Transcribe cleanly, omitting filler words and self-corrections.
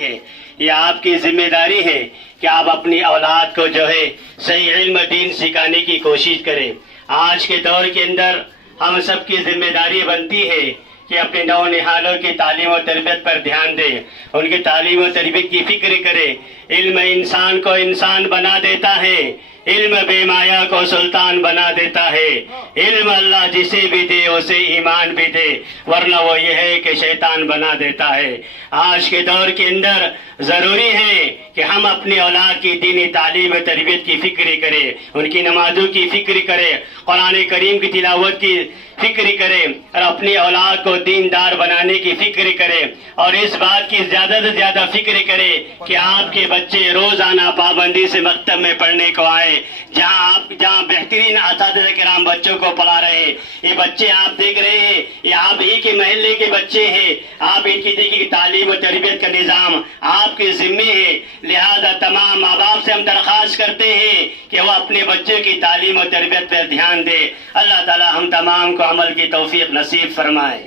ہے، یہ آپ کی ذمہ داری ہے کہ آپ اپنی اولاد کو جو ہے صحیح علم دین سکھانے کی کوشش کریں۔ آج کے دور کے اندر ہم سب کی ذمہ داری بنتی ہے کہ اپنے نونہالوں کی تعلیم و تربیت پر دھیان دیں، ان کی تعلیم و تربیت کی فکر کریں۔ علم انسان کو انسان بنا دیتا ہے، علم بے مایا کو سلطان بنا دیتا ہے۔ علم اللہ جسے بھی دے اسے ایمان بھی دے، ورنہ وہ یہ ہے کہ شیطان بنا دیتا ہے۔ آج کے دور کے اندر ضروری ہے کہ ہم اپنی اولاد کی دینی تعلیم و تربیت کی فکر کریں، ان کی نمازوں کی فکر کریں، قرآن کریم کی تلاوت کی فکر کریں، اور اپنی اولاد کو دیندار بنانے کی فکر کریں، اور اس بات کی زیادہ سے زیادہ فکر کریں کہ آپ کے بچے روزانہ پابندی سے مکتب میں پڑھنے کو آئے، جہاں بہترین اساتذہ کرام بچوں کو پڑھا رہے ہیں۔ یہ بچے آپ دیکھ رہے ہیں، یہ آپ ہی کے محلے کے بچے ہیں، آپ ان کی دیکھیے تعلیم و تربیت کا نظام آپ کے ذمے ہے۔ لہذا تمام ماں باپ سے ہم درخواست کرتے ہیں کہ وہ اپنے بچوں کی تعلیم و تربیت پر دھیان دے۔ اللہ تعالی ہم تمام کو عمل کی توفیق نصیب فرمائے۔